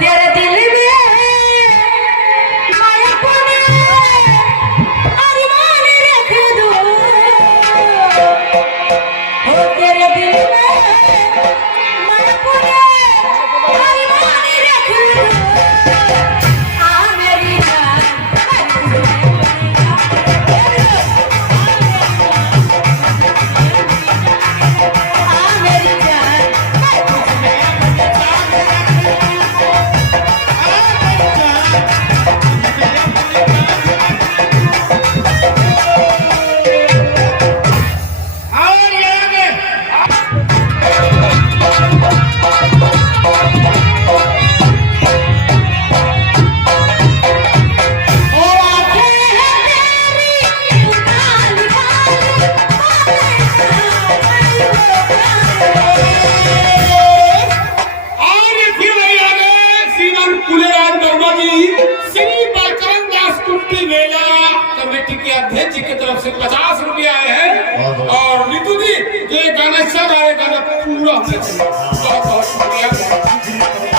तेरे दिल में माया पने अरमान रख दो हो तेरे दिल में माया पने अरमान रख दो आ मेरी जान कमेटी के अध्यक्ष जी की तरफ से 50 रुपया आए हैं और नीतू जी जो ये गाना चल रहा है गाना पूरा होना चाहिए। बहुत बहुत शुक्रिया।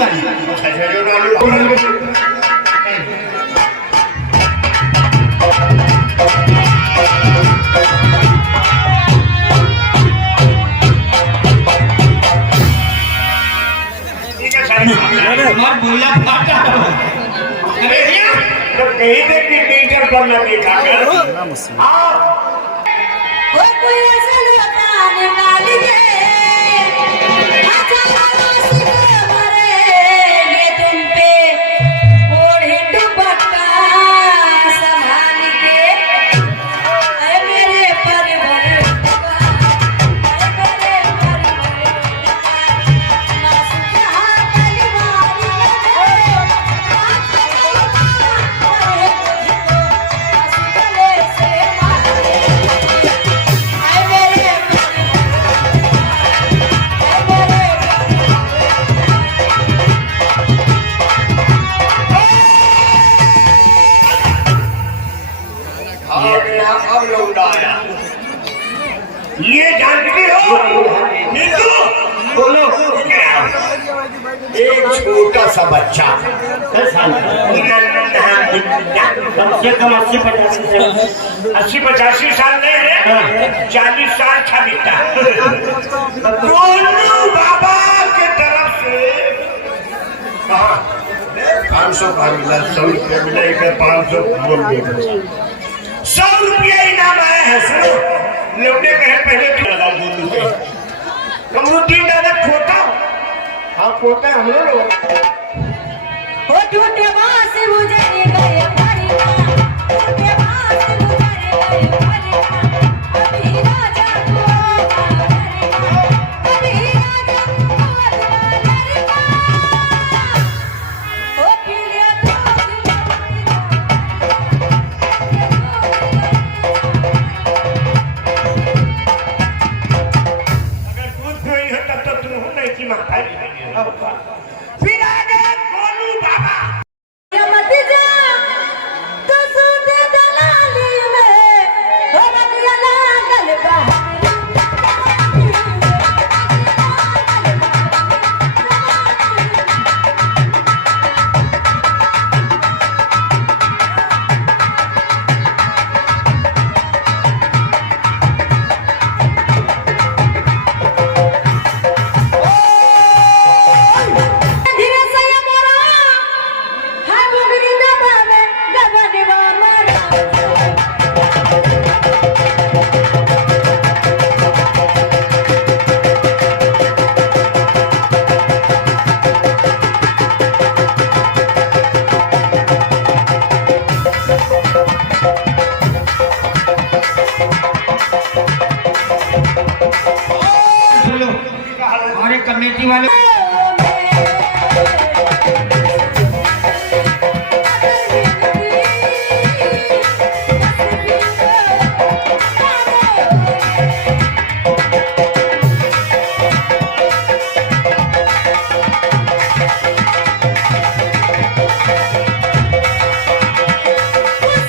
वाली। अच्छा जो नाम और बोला फाटा। अरे भैया तो कहीं ने कि टीचर बनना देखा कर हाँ ओ कोई असल बता निकाल दे अच्छा आशिक मरेंगे तुम पे ओढ़े दुपट्टा संभाल के ऐ मेरे परिवार ना सुखा तलवारी गले से मारे ऐ मेरे अब लौटा आया ये जानती हो नीतू बोलो एक छोटा सा बच्चा 10 साल कम से कम 80-85 साल नहीं है 40 साल का बीता गोलू बाबा के तरफ से कहा 500 का मिला 100 रुपया मिला एक 500 बोल दिया 100 रुपया इनाम आया है सुनो लौटे कहे पहले भी लगा गोलू के कमरुद्दीन दादा खोटा हाँ खोटा हम लोग ओ टूटे बांस गुजर गए परिया टूटे बांस गुजर गए परिया अभी राजा को अभी राजा को ओ पीले अगर दूध नहीं है तब तो तुम हो नहीं की माता फिर आगे गोलू बाबा मत जा तो सूटे दलाली में हो बतिया लागल धीरे से ये मोरा हाय मुगरी दबावे दबा मारा सुनो और एक कमेटी वाले बस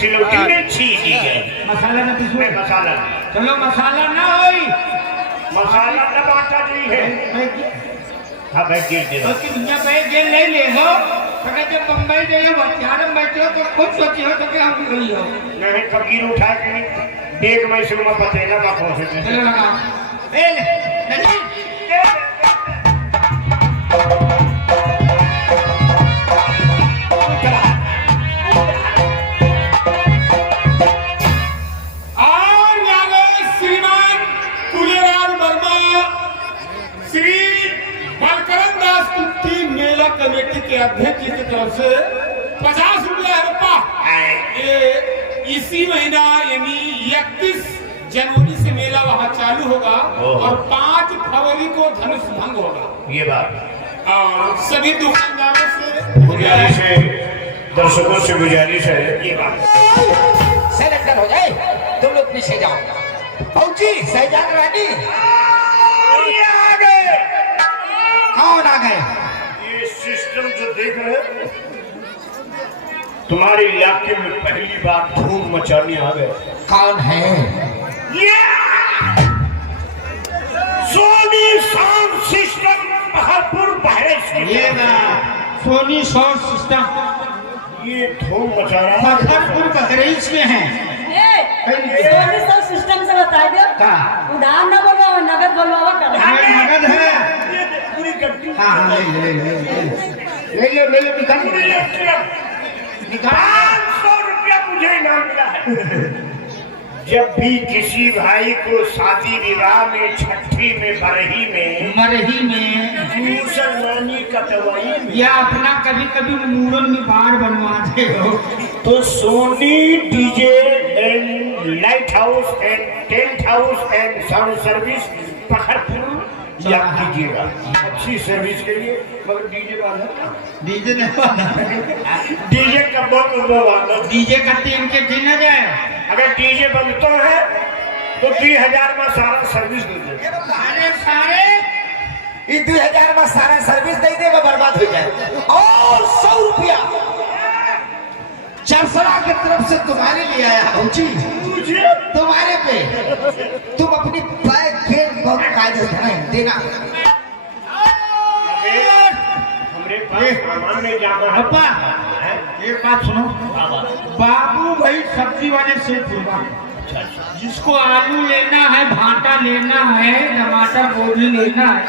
सिलौटी में छीन ली गई। मसाला न पीसू मैं मसाला चलो मसाला ना होई मसाला न बांटा नहीं है। हाँ भाई गिर दे तो कि दुनिया पे जेल नहीं ले हो तो जब बम्बई जाइए बच्चारम बैठे हो तो खुद सोची हो तो क्या हम गई हो नहीं फकीर उठा के देख मैं शुरू में पतेला का खोसे चलो लगाओ ए नहीं और यहाँ श्रीमान कुलेराज वर्मा, श्री बलकरण दास कुट्टी मेला कमेटी के अध्यक्ष जी की तरफ से 50 रुपया है। ये इसी महीना यानी 31 जनवरी से मेला वहाँ चालू होगा और 5 फरवरी को धनुष भंग होगा। ये बात और सभी दुकानदारों से गुजारिश है, दर्शकों से गुजारिश है, ये बात सिलेंडर हो जाए तुम लोग पीछे जाओ। फौजी शहजाद रानी आ गए। कौन आ गए? ये सिस्टम जो देख रहे हैं तुम्हारे इलाके में पहली बार धूम मचाने आ गए। कौन है? ये सोनी साउंड सिस्टम बहादुर बहरे ये ना सोनी साउंड सिस्टम ये धूम मचा रहा है। पत्थरपुर बहराइच में है। सोनी सब सिस्टम से बता दो का उधार न बोलो नगद बोलवावा कर हमें नगद है। ये पूरी गड्डी हाँ ले लो निकाल निकाल 500 रुपया मुझे इनाम मिला है। जब भी किसी भाई को शादी विवाह में, छठी में, बरही में, मरही में मुसलमानी कटवाई में या अपना कभी कभी मूरन में बाढ़ बनवाते हो तो Sony DJ and light house and tent house and sound service Pakharpur याद कीजिएगा। अच्छी सर्विस के लिए मगर डीजे वाला डीजे नहीं डीजे का बंद वाला डीजे का 3 के दिन आ जाए। अगर डीजे बनता है तो 2000 में सारा सर्विस दे दे। अरे सारे ये 2000 में सारा सर्विस दे देगा बर्बाद हो जाए। और 100 रुपया चरसरा की तरफ से तुम्हारे लिए आया फौजी। मुझे तुम्हारे पे तुम अपनी बैग के बहुत कायदे से देना। हमरे पास सामान में जाना है। पापा एक बात सुनो बाबू भाई सब्जी वाले से पूछा जिसको आलू लेना है, भाटा लेना है, टमाटर गोभी लेना है,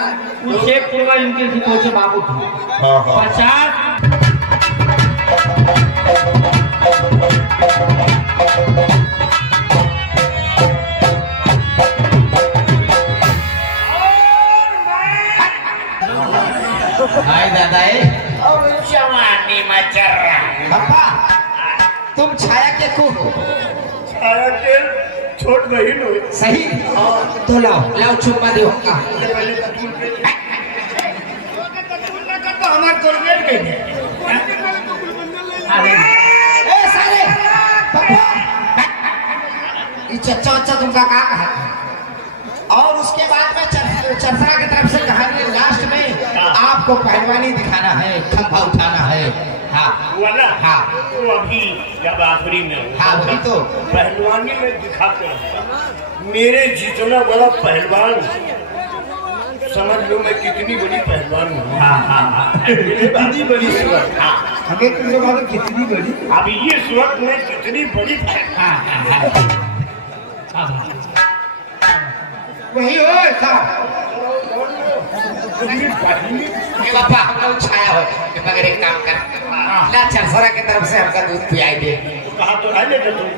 उसे पूरा इनके हितों से बाबू 50 हाय दादा और जवानी मचर रहा। पापा तुम छाया के को छाया के छोट बहन हो। सही तो लाओ चुम्मा दो। पहले कपूर पे तो हमारे कोलगेट गई ए सारे पापा ये चच्चा तुमका कहा और उसके बाद में चरसरा की तरफ से कहानी लास्ट में आपको पहलवानी दिखाना है, खंभा उठाना है। हाँ वाला हाँ वो अभी जब आखिरी में हो। हाँ वही तो पहलवानी में दिखाते हैं। मेरे जितना बड़ा पहलवान समझ लो मैं कितनी बड़ी पहलवान हूँ। कितनी बड़ी सूरत। हाँ हमें तुम लोगों को कितनी बड़ी अब ये सूरत में कितनी बड़ी वही हो साहब। पापा हम लोग छाया हो मगर एक काम कर ना चरसरा की तरफ से हमका दूध पियाई दे। कहा तो है लेकिन तुम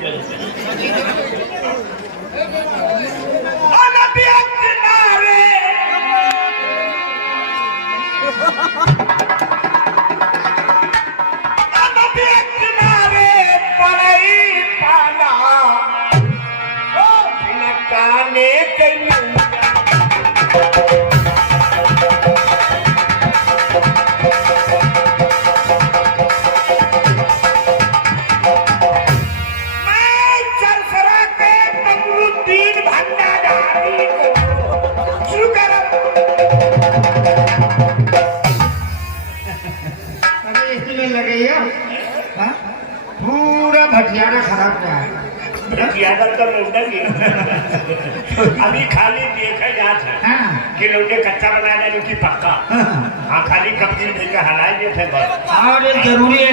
भटियारा खराब क्या है? ज्यादा तो लौटा की अभी खाली देखे जात है हाँ। कि लौटे कच्चा बना दे कि पक्का। हाँ खाली कब्जी देकर हलाए देते बस। और एक जरूरी है